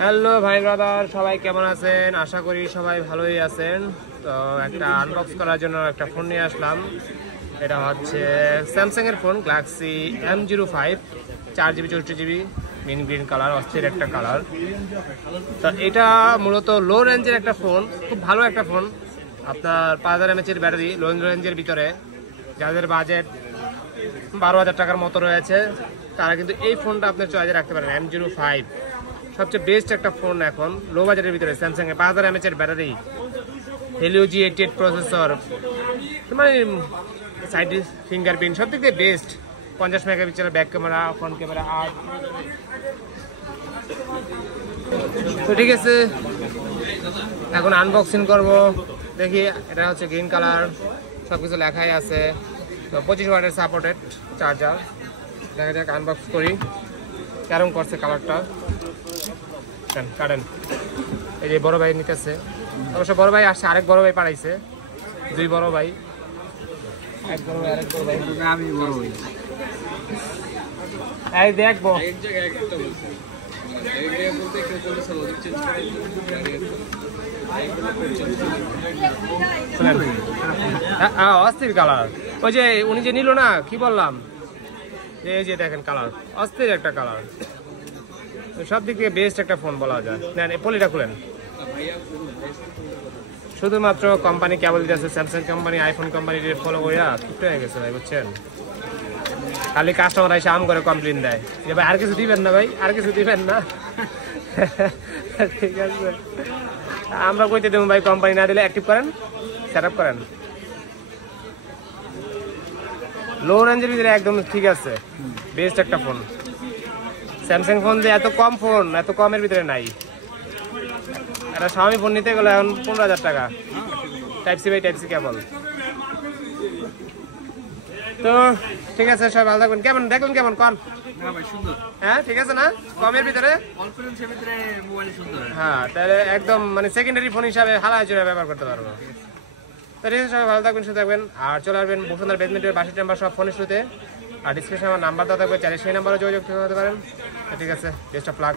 Hello ভাই brother, সবাই কেমন আছেন? আশা করি সবাই ভালোই আছেন। তো একটা আনবক্স করার জন্য একটা ফোন নিয়ে আসলাম। এটা হচ্ছে স্যামসাং এর phone Galaxy M05, 4GB 64GB, মিন গ্রিন কালার, অস্থির একটা কালার। তো এটা মূলত লো রেঞ্জের একটা ফোন, খুব ভালো একটা ফোন। আপনার 5000 mAh এর ব্যাটারি, লো রেঞ্জের ভিতরে। যাদের বাজেট 12,000 টাকার মতো রয়েছে তারা কিন্তু এই ফোনটা আপনার চয়েসে রাখতে পারেন। M05 সবচেয়ে বেস্ট একটা ফোন এখন লো বাজেটের ভিতরে। স্যামসাং এর 5000 mAh এর ব্যাটারি, Helio G88 প্রসেসর, মানে সাইড ফিঙ্গারপ্রিন্ট, সব থেকে বেস্ট। 50 মেগাপিক্সেলের ব্যাক ক্যামেরা, ফ্রন্ট ক্যামেরা। আর তো ঠিক আছে, এখন আনবক্সিং করব। দেখি, এটা হচ্ছে গ্রিন কালার, সবকিছু লেখাই আছে। তো 25 ওয়াটের সাপোর্টেড চার্জার। দেখা যাক, আনবক্স করি কেরম করছে কালারটা। কাটেন। এই যে বড় ভাই নিতেছে, অবশ্য বড় ভাই আসছে, আরেক বড় ভাই পাঠাইছে। দুই বড় ভাই, এক বড় ভাই, আরেক বড় ভাই। আমি বড় ভাই, এই দেখবো। অস্থির কালার। ওই যে উনি যে নিল না, কি বললাম, এই যে দেখেন কালার, অস্থির একটা কালার। সব দিক থেকে বেস্ট একটা ফোন বলা যায়। নেন, পলিটা খুলেন। শুধুমাত্র কোম্পানি কেবল দিতেছে, Samsung company, iPhone company follow করিয়া ফিট হয়ে গেছে ভাই, বুঝছেন? খালি কাস্টমার এসে আম করে কমপ্লেন দেয় যে ভাই আর কিছু দিবেন না, ভাই আর কিছু দিবেন না। ঠিক আছে, আমরা কইতে দেবো ভাই, কোম্পানি না দিলে অ্যাক্টিভ করেন, সেট আপ করেন। লো রেঞ্জের ভিতরে একদম ঠিক আছে, বেস্ট একটা ফোন। স্যামসাং ফোন যে এত কম ফোন, এত কমের ভিতরে নাই। একটা Xiaomi ফোন নিতে গেলে এখন 15,000 টাকা, type C by type C cable. তো ঠিক আছে, সবাই ভালো থাকবেন। কেমন দেখলেন, কেমন কন? হ্যাঁ ঠিক আছে না, কমের ভিতরে। হ্যাঁ, তাহলে একদম মানে সেকেন্ডারি ফোন হিসাবে হালা হিসেবে ব্যবহার করতে পারবো। তো ঠিক আছে, সবাই ভালো থাকবেন, সুস্থ থাকবেন। আর চলে আসবেন বসুন্ধরা বেসমেন্টের 22 নাম্বার সব ফোনের শুরুতে। আর ডিসক্রিপশনে আমার নাম্বার দেওয়া থাকবে, চাইলে সেই নাম্বারে যোগাযোগ করতে পারেন। ঠিক আছে, বেস্ট অফ লাক।